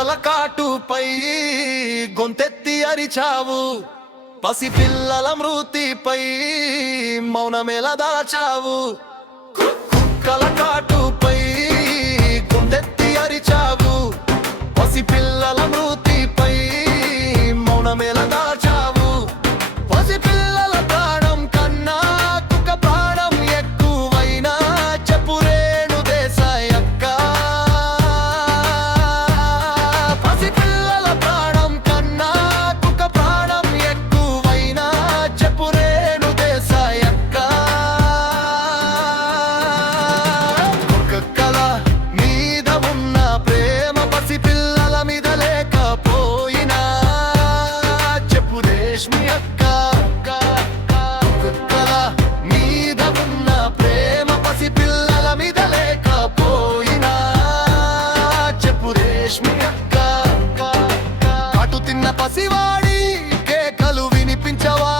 కుక్కల కాటుపై గొంతెత్తి అరిచావు, పసిపిల్లల మృతిపై మౌనమేలా దాచావు. కుక్కల కాటుపై గొంతెత్తి అరిచావు, పసిపిల్లల మృతిపై మౌనమేలా దాచావు. పసిపిల్లల ప్రాణం కన్నా కుక్క ప్రాణం ఎక్కువైనా చెప్పు రేణు దేశాయ్ అక్క. పసిపిల్లల ప్రాణం కన్నా కుక్క ప్రాణం ఎక్కువైనా చెప్పు రేణు దేశాయ్ అక్క. కుక్కల మీద ఉన్న ప్రేమ పసిపిల్లల మీద లేకపోయినా చెప్పు రేష్మి అక్క. కుక్కల మీద ఉన్న ప్రేమ పసిపిల్లల మీద లేకపోయినా చెప్పు రేష్మి అక్క. కాటు తిన్న పసివాడి కేకలు వినిపించవా,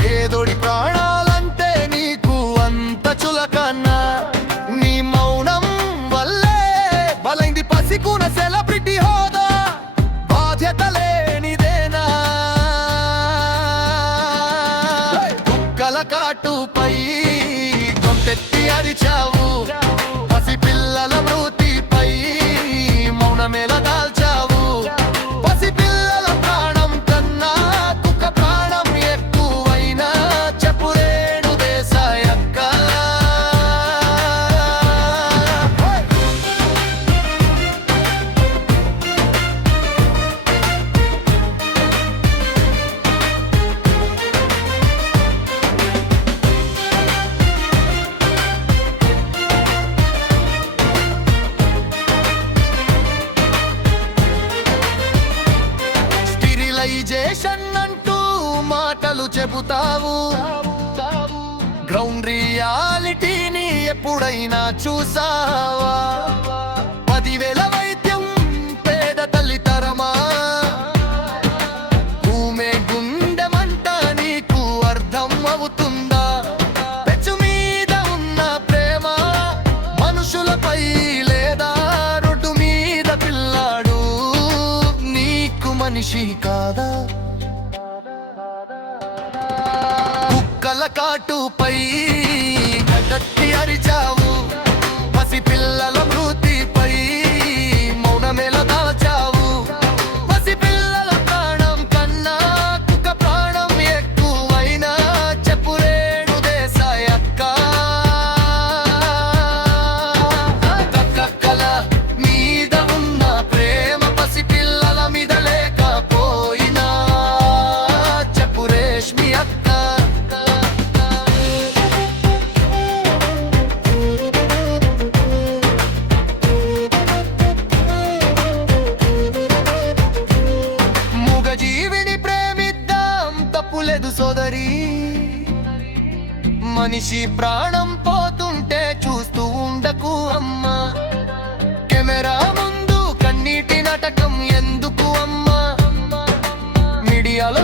పేదోడి ప్రాణాలంటే నీకు అంత చులకన్నా. నీ మౌనం వల్లే బలైంది పసికూన సెలబ్రిటీ హోదా, బాధ్యత లేనిదేనా. కుక్కల కాటుపై గొంతెత్తి అరిచావు, పసిపిల్లల మృతిపై మౌనమేలా దాల్చావు. పసిపిల్లల ప్రాణం కన్నా కుక్క ప్రాణం ఎక్కువైనా చెప్పు రేణు దేశాయ్ అక్క. స్టిరిలైజేషన్ అంటూ మాటలు చెబుతావు, గ్రౌండ్ రియాలిటీని ఎప్పుడైనా చూసావా. 10,000 వైద్యం పేద తల్లి తరమా, భూమే గుండెమంట నీకు అర్థం అవుతుందా. పెచ్చు మీద ఉన్న ప్రేమ మనుషులపై లేదా రోడ్డు మీద పిల్లాడు నీకు మనిషి కాదా. కుక్కల కాటుపై గట్టి అరిచావు, పసిపిల్లల మృతిపై మౌనమేలా దాచావు. పసిపిల్లల ప్రాణం కన్నా కుక్క ప్రాణం ఎక్కువైనా చెప్పు రేణు దేశాయ్ అక్క. కుక్కల మీద ఉన్న ప్రేమ పసిపిల్లల మీద లేకపోయినా చెప్పు రేష్మి అక్క. మూగజీవిని ప్రేమిద్దాం తప్పులేదు సోదరి, మనిషి ప్రాణం పోతుంటే చూస్తూ ఉండకు అమ్మా. కెమెరా ముందు కన్నీటి నాటకం ఎందుకు అమ్మా. మీడియాలో